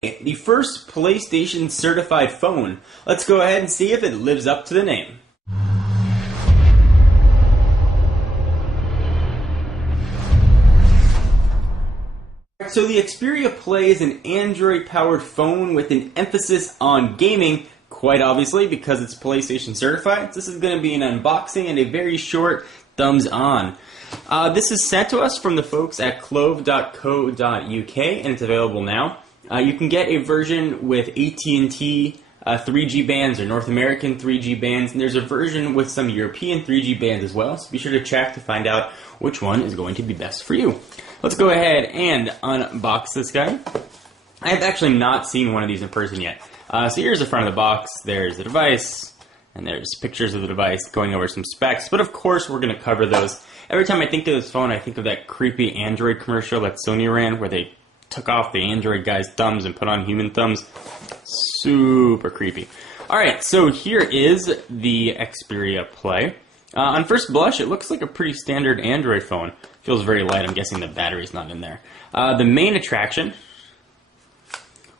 The first PlayStation certified phone. Let's go ahead and see if it lives up to the name. So the Xperia Play is an Android-powered phone with an emphasis on gaming, quite obviously because it's PlayStation certified. This is going to be an unboxing and a very short thumbs on. This is sent to us from the folks at clove.co.uk and it's available now. You can get a version with AT&T 3G bands or North American 3G bands, and there's a version with some European 3G bands as well, so be sure to check to find out which one is going to be best for you. Let's go ahead and unbox this guy. I have actually not seen one of these in person yet. So here's the front of the box, there's the device, and there's pictures of the device going over some specs, but of course we're going to cover those. Every time I think of this phone, I think of that creepy Android commercial that Sony ran where they took off the Android guy's thumbs and put on human thumbs. Super creepy. Alright, so here is the Xperia Play. On first blush, it looks like a pretty standard Android phone. Feels very light. I'm guessing the battery's not in there. The main attraction,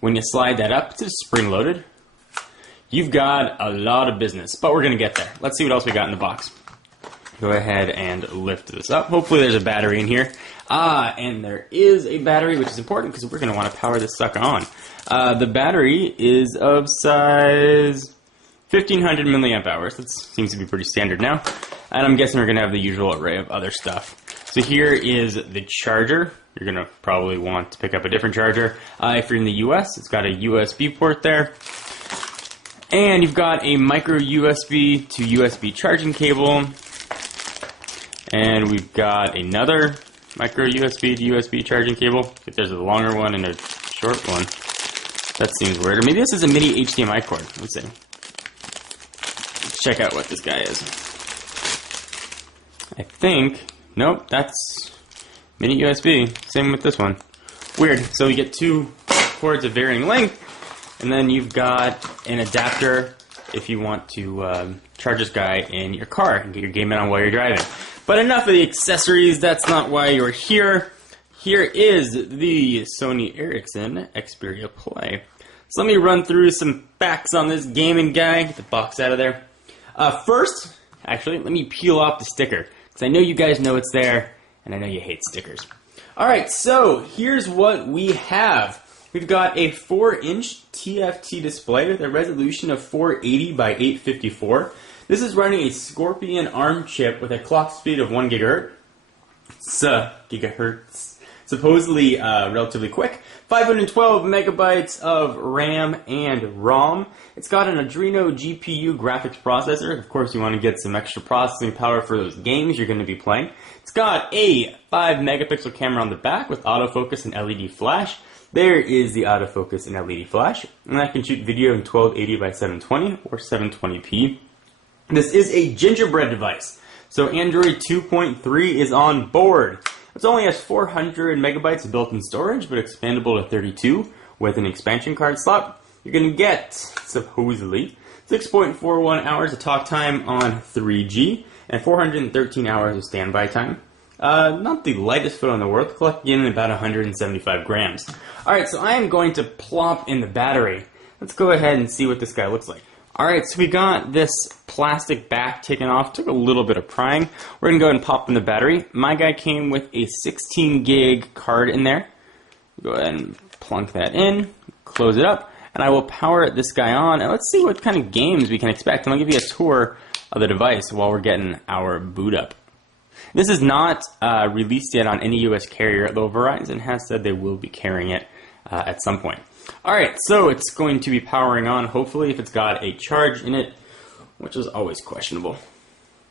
when you slide that up, it's spring-loaded. You've got a lot of business, but we're going to get there. Let's see what else we got in the box. Go ahead and lift this up. Hopefully there's a battery in here. And there is a battery, which is important because we're going to want to power this sucker on. The battery is of size 1500 milliamp hours. That seems to be pretty standard now. And I'm guessing we're going to have the usual array of other stuff. So here is the charger. You're going to probably want to pick up a different charger. If you're in the US, it's got a USB port there. And you've got a micro USB to USB charging cable. And we've got another micro USB to USB charging cable. If there's a longer one and a short one. That seems weird. Or maybe this is a mini HDMI cord. Let's see. Let's check out what this guy is. I think, nope, that's mini USB. Same with this one. Weird. So you get two cords of varying length, and then you've got an adapter if you want to charge this guy in your car and get your game on while you're driving. But enough of the accessories, that's not why you're here. Here is the Sony Ericsson Xperia Play. So let me run through some facts on this gaming guy. Get the box out of there. First, actually, let me peel off the sticker, because I know you guys know it's there, and I know you hate stickers. Alright, so here's what we have. We've got a 4-inch TFT display with a resolution of 480 by 854. This is running a Scorpion ARM chip with a clock speed of 1 gigahertz. Supposedly relatively quick. 512 megabytes of RAM and ROM. It's got an Adreno GPU graphics processor. Of course, you want to get some extra processing power for those games you're going to be playing. It's got a 5 megapixel camera on the back with autofocus and LED flash. There is the autofocus and LED flash. And I can shoot video in 1280 by 720 or 720p. This is a gingerbread device, so Android 2.3 is on board. It only has 400 megabytes of built-in storage, but expandable to 32 with an expansion card slot. You're going to get, supposedly, 6.41 hours of talk time on 3G and 413 hours of standby time. Not the lightest phone in the world, collecting in about 175 grams. Alright, so I am going to plop in the battery. Let's go ahead and see what this guy looks like. Alright, so we got this plastic back taken off. Took a little bit of prying. We're going to go ahead and pop in the battery. My guy came with a 16 gig card in there. Go ahead and plunk that in, close it up, and I will power this guy on. And let's see what kind of games we can expect. And I'll give you a tour of the device while we're getting our boot up. This is not released yet on any US carrier, though Verizon has said they will be carrying it at some point. Alright, so it's going to be powering on, hopefully, if it's got a charge in it, which is always questionable.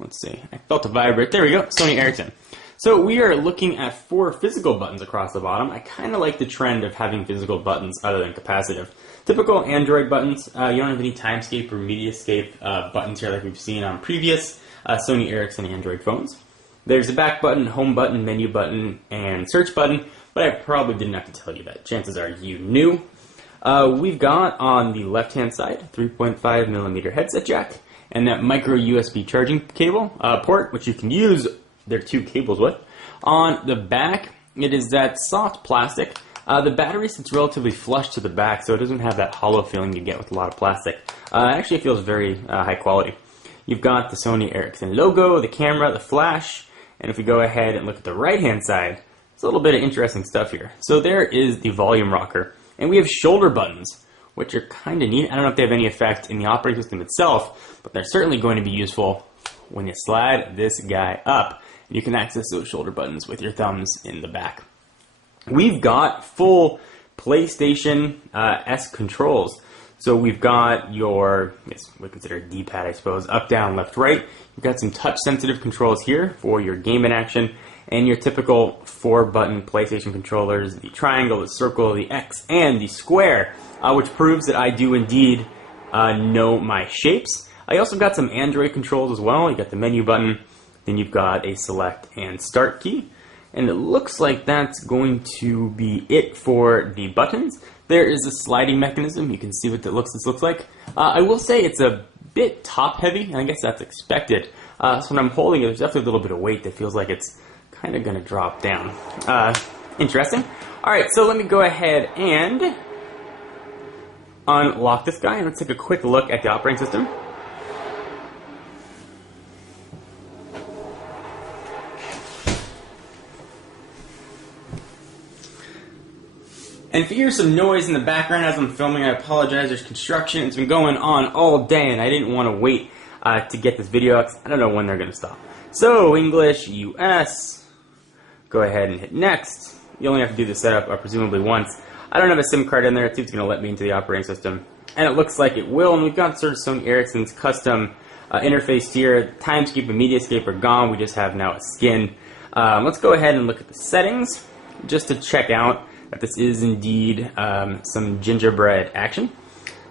Let's see. I felt a vibrate. There we go. Sony Ericsson. So we are looking at 4 physical buttons across the bottom. I kind of like the trend of having physical buttons other than capacitive. Typical Android buttons. You don't have any timescape or mediascape buttons here like we've seen on previous Sony Ericsson Android phones. There's a back button, home button, menu button, and search button, but I probably didn't have to tell you that. Chances are you knew. We've got on the left-hand side 3.5 millimeter headset jack and that micro USB charging cable port, which you can use their 2 cables with. On the back, it is that soft plastic The battery sits relatively flush to the back, so it doesn't have that hollow feeling you get with a lot of plastic. Actually, it feels very high quality. You've got the Sony Ericsson logo, the camera, the flash, and if we go ahead and look at the right-hand side, there's a little bit of interesting stuff here. So there is the volume rocker, and we have shoulder buttons, which are kind of neat. I don't know if they have any effect in the operating system itself, but they're certainly going to be useful when you slide this guy up. You can access those shoulder buttons with your thumbs in the back. We've got full PlayStation-esque controls. So we've got your, we consider a D-pad, I suppose, up, down, left, right. You've got some touch-sensitive controls here for your game in action, and your typical 4-button PlayStation controllers, the triangle, the circle, the X, and the square, which proves that I do indeed know my shapes. I also got some Android controls as well. You got the menu button, then you've got a select and start key, and it looks like that's going to be it for the buttons. There is a sliding mechanism. You can see what this looks like. I will say it's a bit top-heavy, and I guess that's expected. So when I'm holding it, there's definitely a little bit of weight that feels like it's kind of going to drop down. Interesting. All right, so let me go ahead and unlock this guy, and let's take a quick look at the operating system. And if you hear some noise in the background as I'm filming, I apologize. There's construction. It's been going on all day, and I didn't want to wait to get this video out, 'cause I don't know when they're going to stop. So, English, US. Go ahead and hit next. You only have to do the setup presumably once. I don't have a SIM card in there. Let's see if it's going to let me into the operating system. And it looks like it will. And we've got sort of Sony Ericsson's custom interface here. Timescape and Mediascape are gone. We just have now a skin. Let's go ahead and look at the settings just to check out that this is indeed some gingerbread action.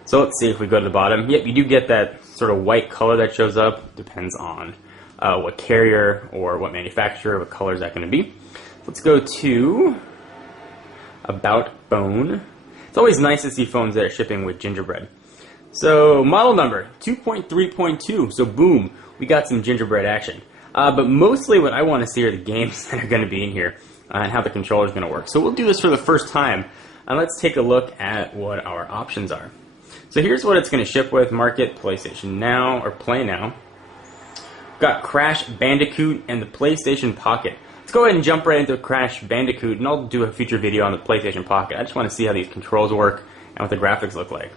So let's see if we go to the bottom. Yep, you do get that sort of white color that shows up. Depends on what carrier or what manufacturer, what color is that going to be. Let's go to About Phone. It's always nice to see phones that are shipping with gingerbread. So model number 2.3.2. So boom, we got some gingerbread action. But mostly what I want to see are the games that are going to be in here. And how the controller is going to work. So we'll do this for the first time, and let's take a look at what our options are. So here's what it's going to ship with: Market, PlayStation Now, or Play Now. We've got Crash Bandicoot and the PlayStation Pocket. Let's go ahead and jump right into Crash Bandicoot, and I'll do a future video on the PlayStation Pocket. I just want to see how these controls work and what the graphics look like.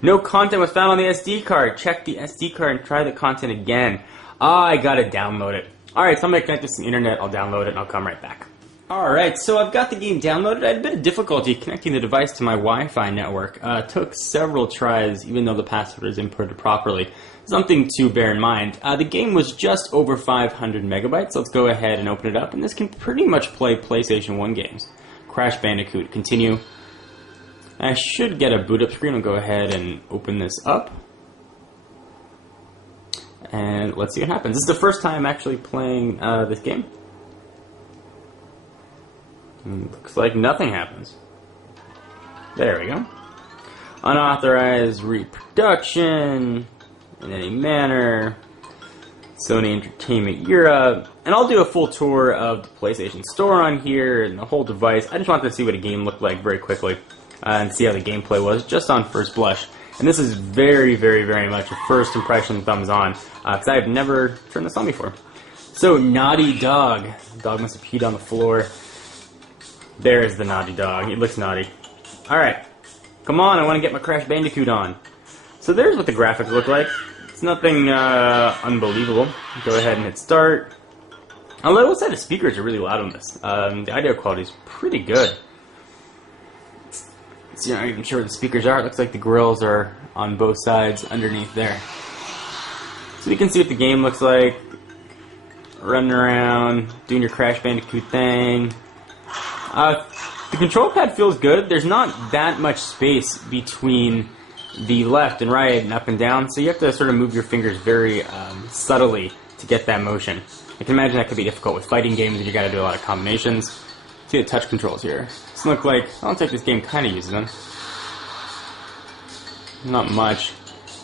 No content was found on the SD card. Check the SD card and try the content again. I gotta download it. Alright, so I'm going to connect this to the internet, I'll download it, and I'll come right back. Alright, so I've got the game downloaded. I had a bit of difficulty connecting the device to my Wi-Fi network. Took several tries, even though the password is inputted properly. Something to bear in mind. The game was just over 500 megabytes. Let's go ahead and open it up, and this can pretty much play PlayStation 1 games. Crash Bandicoot, continue. I should get a boot up screen. I'll go ahead and open this up. And let's see what happens. This is the first time actually playing this game. Looks like nothing happens. There we go. Unauthorized reproduction in any manner. Sony Entertainment Europe. And I'll do a full tour of the PlayStation Store on here and the whole device. I just wanted to see what a game looked like very quickly and see how the gameplay was just on first blush. And this is very, very, very much a first impression thumbs on because I have never turned this on before. So, Naughty Dog. The dog must have peed on the floor. There is the naughty dog. It looks naughty. Alright. Come on, I want to get my Crash Bandicoot on. So there's what the graphics look like. It's nothing unbelievable. Go ahead and hit start. Although I will say the speakers are really loud on this. The audio quality is pretty good. So you're not even sure where the speakers are. It looks like the grills are on both sides underneath there. So you can see what the game looks like. Running around, doing your Crash Bandicoot thing. The control pad feels good. There's not that much space between the left and right and up and down, so you have to sort of move your fingers very subtly to get that motion. I can imagine that could be difficult with fighting games and you gotta do a lot of combinations. See the touch controls here. This look like, I don't think this game kinda uses them. Not much.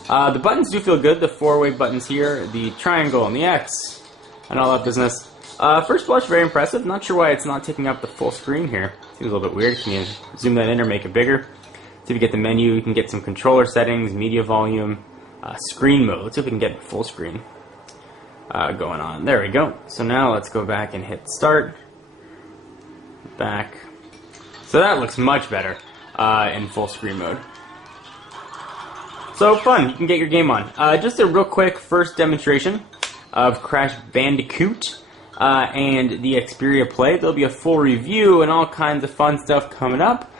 The buttons do feel good, the 4-way buttons here, the triangle and the X, and all that business. First blush, very impressive. Not sure why it's not taking up the full screen here. Seems a little bit weird. Can you zoom that in or make it bigger? See if you get the menu. You can get some controller settings, media volume, screen mode. Let's see if we can get full screen going on. There we go. So now let's go back and hit start. Back. So that looks much better in full screen mode. So fun. You can get your game on. Just a real quick first demonstration of Crash Bandicoot and the Xperia Play. There'll be a full review and all kinds of fun stuff coming up.